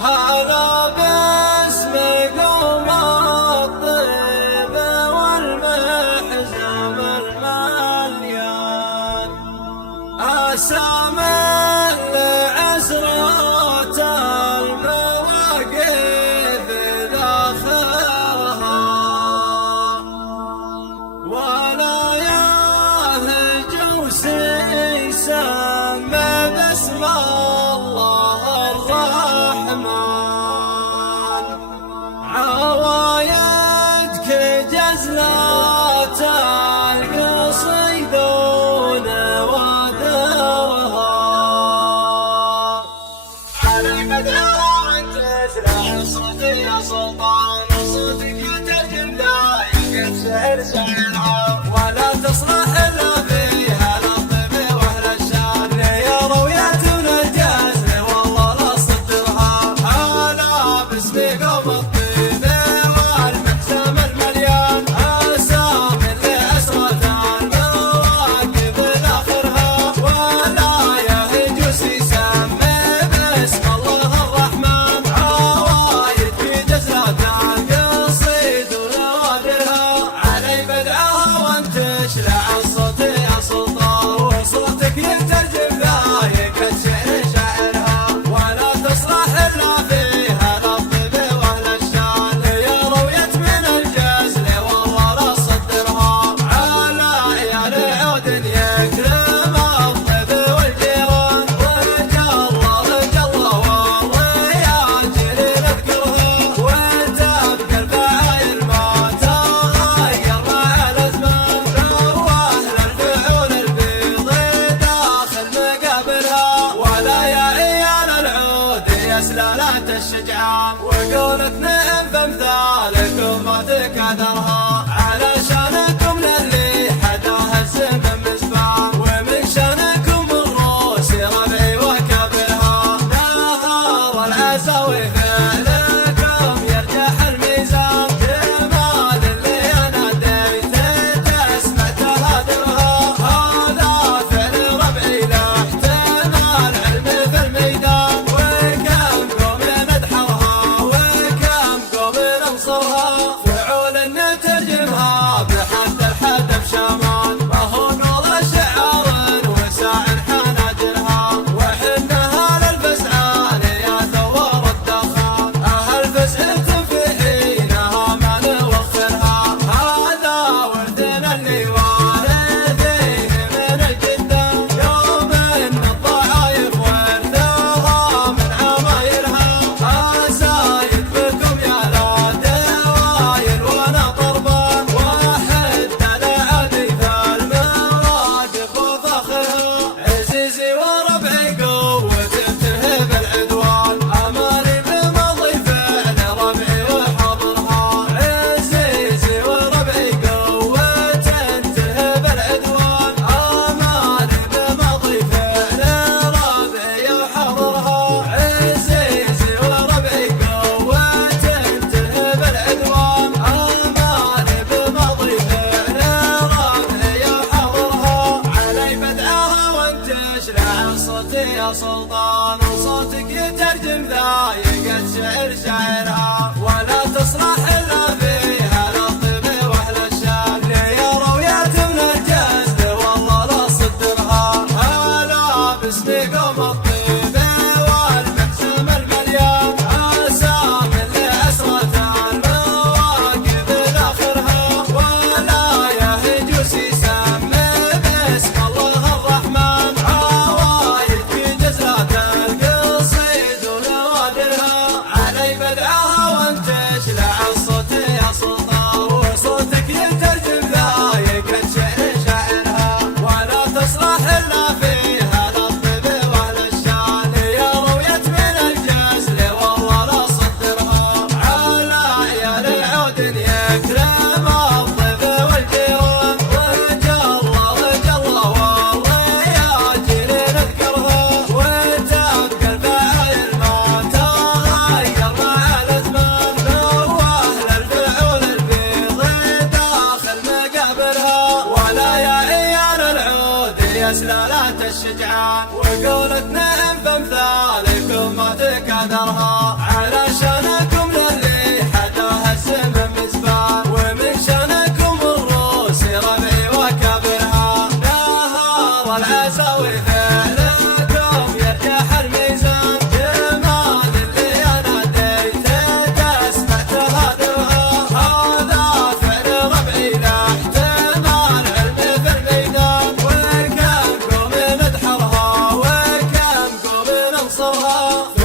هذا باسمكم الطيب والمحزم المليان، أسامي لعسرات المواقف ذاخرها، ولا يهجو سيسمى باسم الله الرحمن. عوايدك جزلات القصيدون ودرها، علي بدرها وانت تسرع صوتي يا سلطان، صوتك يترجم دايق الشعر شعرها، ولا تصلح الا فيها للطيب واهل الشان، يا روية من الجزل والله لا صدرها. هلا باسمكم الطيب والمحزم المليان، اسامي لعسرة المواقف ذاخرها، ولا يهجس يسمي باسم الله الرحمن. عوايد في جزلة القصيد ونوادرها، علي بدعها وانت تشلع الصوت يا سلطان، وصوتك يترجم ذايق الشعر شاعرها، ولا تصلح الا فيها للطيب واهل الشان، يا روية من الجزل والله لا صدرها. على عيال عود يكرم الطيب والجيران، رجا الله والرياجل نذكرها، وتبقى الفعايل ما تغير مع الازمان، واهل الفعول البيض داخل مقابلها، ولا يا عيال العود يا سلالات الشجعان، وقولك نعم بامثالكم ما تكدرها، علشانكم للي حداها الزمن مزبان، ومن شانكم الروس ربعي وكبرها، نهار العزاوي فعلكم يرجح الميزان، جمال اللي انا ديت تسمع تهادرها، هذا فعل ربعي لا احتمال علم في الميدان، وكم قوم ندحرها وكم قوم ننصرها، فعول نترجمها بحد الحدب شمال، ما هو قول شعار وساع حناجرها، وحنها للفسعان يا ثوار الدخان، اهل فسعة في حينها ما نوخرها، هذا ورثنا اللي وارثين من الجدة، يوم ان الضعايف ورثوها من عمايلها، اسايد بكم يا لا دوايل وانا طربان، واحد العدي في المواقف وفخرها، عزيزي وربعي قوة تلهب العدوان، امالي بمضي فعل ربعي وحضرها، عزيزي وربعي قوة تلهب العدوان، امالي بمضي فعل ربعي وحضرها، عزيزي وربعي قوة تلهب العدوان، امالي بمضي فعل ربعي وحضرها، علي بدعها وانت تشلع الصوت يا سلطان، وصوتك يترجم ذايق الشعر شاعرها، ولا تصلح الا فيها للطيب واهل الشان، يا روية من الجزل والله لا صدرها. هلا باسمكم الطيب والمحزم المليان، اسامي لعسرة المواقف ذاخرها، ولا يهجس يسمي باسم الله الرحمن. عوايد في جزلة القصيد ونوادرها، علي بدعها وانت تشلع الصوت يا سلطان، وصوتك يترجم ذايق الشعر شاعرها، ولا تصلح الا فيها للطيب واهل الشان، يا روية من الجزل والله لا صدرها. على عيال عود يكرم الطيب والجيران، رجا الله والرياجل نذكرها، وتبقى الفعايل ما تغير مع الازمان، واهل الفعول البيض داخل مقابلها، ولا يا عيال العود يا سلالات الشجعان، وقولك نعم بامثالكم ما تكدرها. الهوى